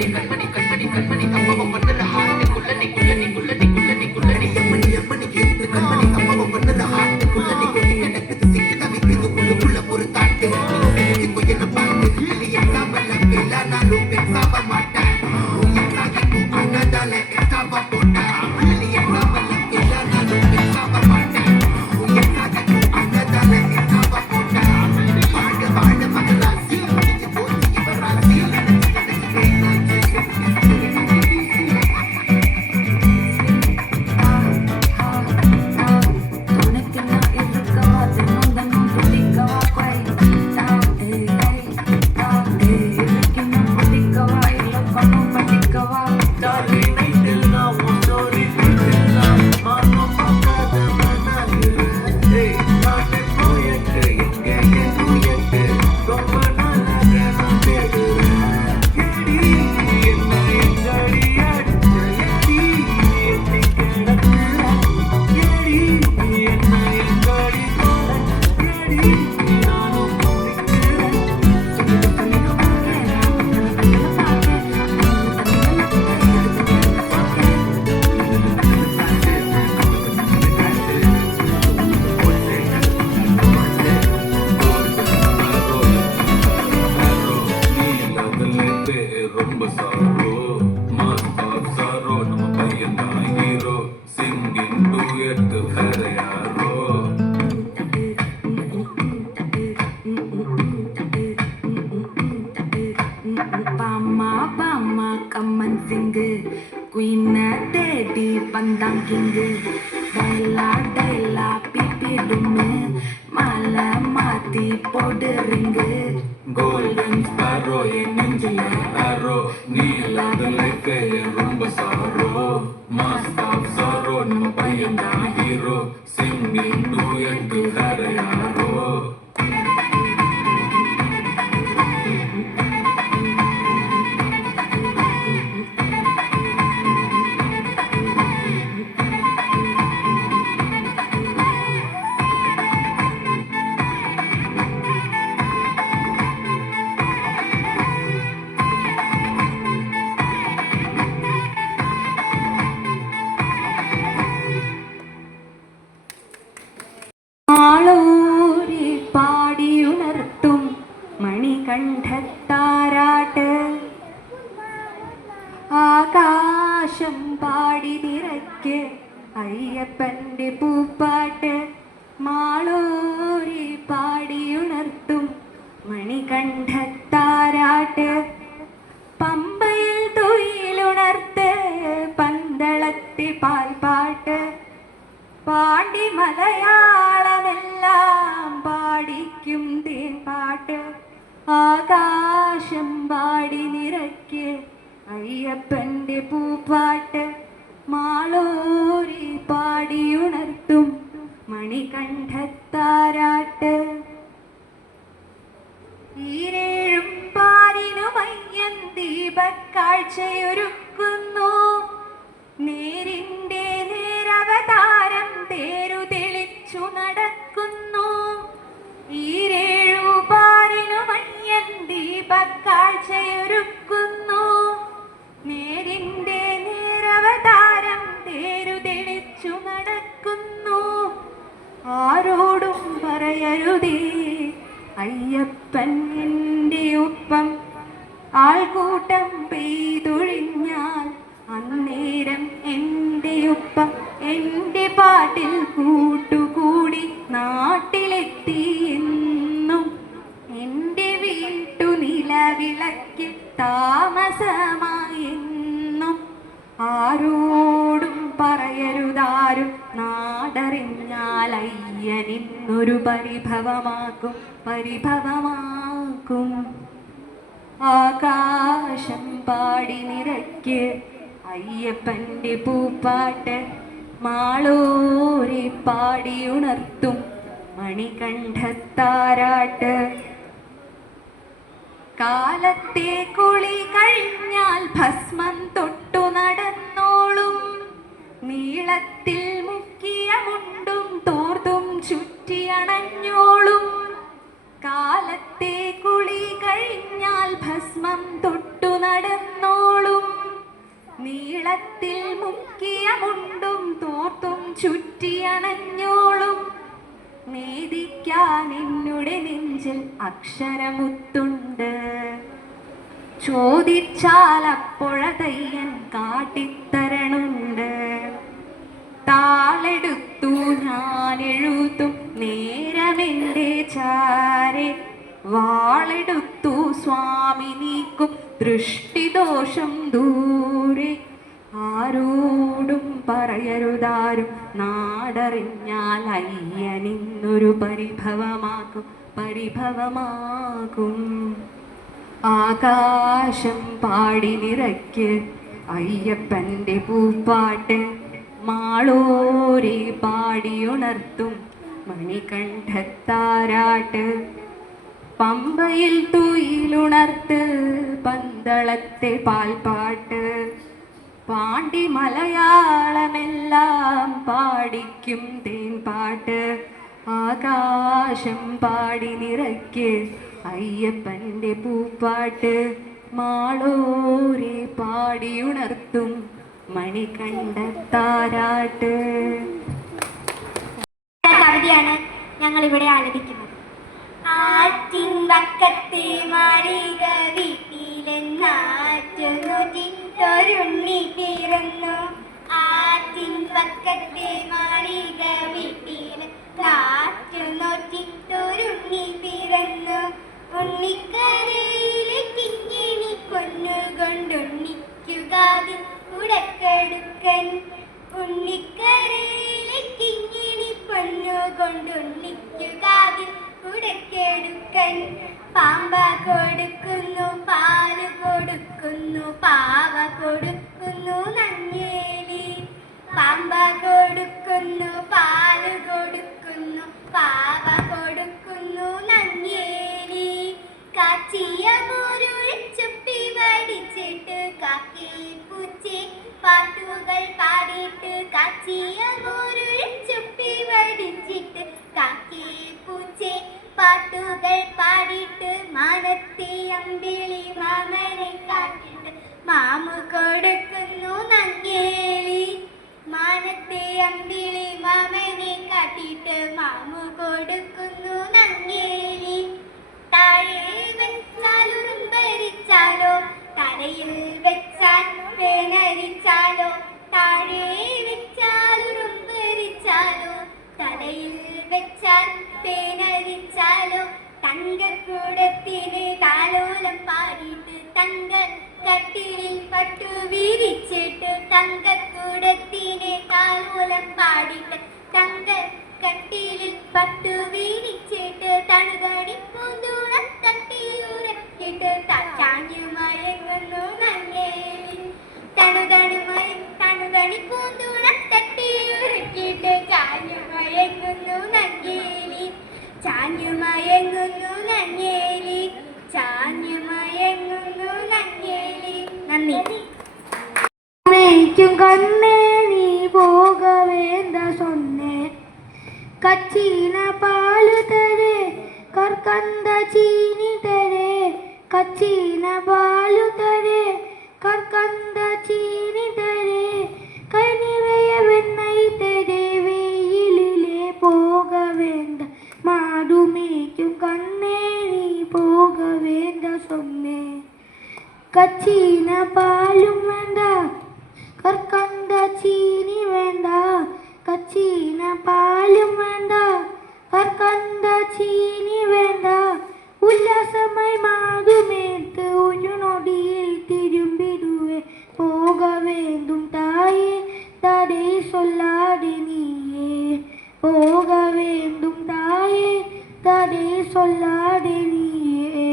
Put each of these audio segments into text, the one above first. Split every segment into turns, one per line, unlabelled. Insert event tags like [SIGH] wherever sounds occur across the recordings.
Thank [LAUGHS] you. என் நெஞ்சில ஆரோ நீ இல்லாத லைஃப் ரொம்ப சாரோ. மாஸ்டர் சாரோ நம்ம பையன் தான் ஹீரோ சிங்கிங் டூ எட்டு யாரோ
പൂപ്പാട്ട് മാളൂരി പാടിയുണർത്തും മണികണ്ഠത്താരാട്ട്. ഈരേഴും പാരിനുമയ്യൻ ദീപക്കാഴ്ചയൊരുക്കുന്നു. നേരിന്റെ നേരവതാരം തേരു തെളിച്ചു നടക്കുന്നു. ഈരേഴു പാരിനു മയ്യൻ ദീപക്കാഴ്ചയൊരുക്കുന്നു. ആരോടും പറയരുതേ. അയ്യപ്പൻ എന്റെ ഒപ്പം ആൾക്കൂട്ടം പെയ്തൊഴിഞ്ഞാൽ അന്നേരം എന്റെ ഒപ്പം എന്റെ പാട്ടിൽ കൂട്ടുകൂടി നാട്ടിലെത്തി എന്നും. എന്റെ വീട്ടു നിലവിളക്ക് താമസമായെന്നും. ആരോടും പറയരുതാരും. നാടറിഞ്ഞാൽ അയ്യനിന്നൊരു പരിഭവമാക്കും. പരിഭവമാക്കും. ആകാശം പാടി നിരക്ക് അയ്യപ്പന്റെ പൂപ്പാട്ട് മാളൂരി പാടിയുണർത്തും. മണികണ്ഠത്താരാട്ട്. കാലത്തെ കുളി കഴിഞ്ഞാൽ ഭസ്മം തൊട്ടു നടന്നോളും നീളത്തിൽ മുക്കിയ മുണ്ടും തോർത്തും ചുറ്റിയണഞ്ഞോളും. കാലത്തെ കുളി കഴിഞ്ഞാൽ ഭസ്മം തൊട്ടു നടന്നോളും. നീളത്തിൽ മുക്കിയ മുണ്ടും തോർത്തും ചുറ്റിയണഞ്ഞോളും. നീതിക്കാൻ എന്നുടെ നെഞ്ചിൽ അക്ഷരമുത്തുണ്ട്. ചോദിച്ചാൽ അപ്പോഴതയ്യൻ കാട്ടിത്തരണുണ്ട്. താളെടുത്തു ഞാൻ എഴുതും നേരമെന്റെ ചാരെ. വാളെടുത്തു സ്വാമി നീക്കും. ദൃഷ്ടിദോഷം ദൂരെ. ആരോടും പറയരുതാരും. നാടറിഞ്ഞാൽ അയ്യനിന്നൊരു പരിഭവമാക്കും. പരിഭവമാകും. ആകാശം പാടി നിറയ്ക്ക്. അയ്യപ്പന്റെ പൂപ്പാട്ട് മാളോരെ പാടിയുണർത്തും മണികണ്ഠത്താരാട്ട്. പമ്പയിൽ തുയിലുണർത്ത് പന്തളത്തെ പാൽപ്പാട്ട് പാണ്ടി മലയാളമെല്ലാം പാടിക്കും തേൻപാട്ട്. ആകാശം പാടി നിറയ്ക്ക് അയ്യപ്പന്റെ പൂപ്പാട്ട്. മാളോരെ പാടിയുണർത്തും മണികണ്ഠത്താരാട്ട്.
കവിതയാണ് ഞങ്ങൾ ഇവിടെ ആലപിക്കുന്നത്. ആറ്റിൻ വക്കത്തെ മാളിക വീട്ടിലെന്നാറ്റുന്നു ചിറ്റൊരുണ്ണി തീരുന്നു ആറ്റിൻ വക്കത്തെ മാളിക കാച്ചിയ ചുപ്പി വടിച്ചിട്ട് കാക്കി പൂച്ചെ പാട്ടുകൾ പാടിട്ട് മാനത്തെ അമ്പിളി മാമനെ കാട്ടിട്ട് മാമു കൊടുക്കുന്നു നങ്ങേലി മാനത്തെ അമ്പിളി മാമനെ കാട്ടിട്ട് മാമു കൊടുക്കുന്നു നങ്ങേലി താഴെ വെച്ചാൽ ഉറുമ്പരിച്ചാലോ തലയിൽ വെച്ചാൽ പേനരിച്ചാലോ താഴെ വെച്ചാൽ ഉറുമ്പരിച്ചാലോ തലയിൽ വെച്ചാൽ പേനരിച്ചാലോ തങ്കക്കൂടത്തിന് താലോലം പാടിയിട്ട് തങ്ക കട്ടിലിൽ പട്ടു വിരിച്ചിട്ട് തങ്കക്കൂടത്തിന് താലോലം പാടിയിട്ട് തങ്ക കട്ടിലിൽ പട്ടു വിരിച്ചിട്ട് തണുകടി പൂന്തൂണ തട്ടിയുരക്കിട്ട് ചാഞ്ഞു മയങ്ങുന്നു നങ്ങേലി തണുതണുമായി തണുകണി പൂന്തൂണ തട്ടിയുരക്കിട്ട് ചാഞ്ഞു മയങ്ങുന്നു നങ്ങേലി ചാഞ്ഞു മയങ്ങുന്നു നങ്ങേലി ചാഞ്ഞു മയങ്ങുന്നു നങ്ങേലി നന്ദി.
അമ്മയ്ക്കും കണ്ണേ നീ പോകവേ
കച്ചീന പാലു തരേ കർക്കന്ത ചീനി തരേ. കച്ചീന പാലു തരേ കർക്കന്ത ചീനി കണ്ണേ നീ പോക വേണ്ട സൊന്നേ കച്ചീന പാലും വേണ്ട കർക്കണ്ട ചീനി വേണ്ട. കച്ചീന പാലും വേണ്ട കർക്കണ്ട ചീനി വേണ്ട. ഉല്ലാസമായി മാതുമേത്ത് ഒരു നൊടിയിൽ തിരുമ്പിടുവേ. പോക വേണ്ടും കൊല്ലാതെ നീയേ.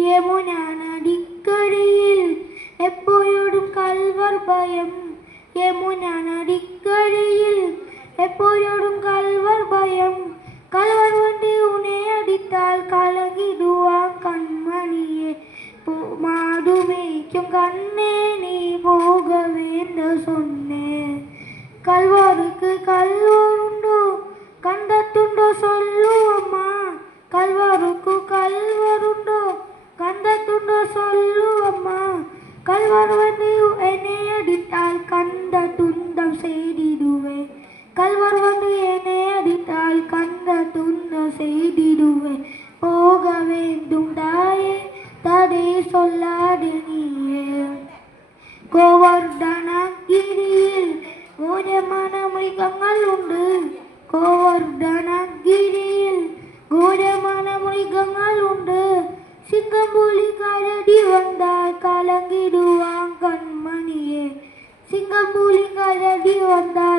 യമുന എപ്പോഴും കൽവർ ഭയം. യമുന എപ്പോഴും കൽവർ ഭയം. കൽവർ കൊണ്ട് ഉനെ അടിത്താൽ കലകിടുവാൻ കൺമണിയെ മാടുമേക്കും കണ്ണേ നീ പോകവേണ്ട സൊന്നേ കൽവർക്ക് കല്ലൂറുണ്ടോ കണ്ടത്തുണ്ടോ? സൊല്ലു കൽവറുക്കു കൽവറുണ്ടോ? കണ്ടെത്തുണ്ടോ സൊല്ലു അമ്മ. കൽവറുവനെ എന്നെയടിത്താൽ കണ്ട തുന്തം ചെയ്തിടുവേ. കൽവറുവന് എന്നെയടിത്താൽ കണ്ട തുന്ത ചെയ്തിടുവേ. പോക വേണ്ടുണ്ടായേ തടേ സൊല്ലാതെ നീയേ. ഗോവർദ്ധനഗിരിയിൽ ഘോരമാന മൃഗങ്ങളുണ്ട്. ഗോവർദ്ധനഗിരിയിൽ
ഘോര சிங்கம்புலி கரடி வந்தால் கலங்கிடுவான் கண்மணியே. சிங்கம்புலி கரடி வந்தால்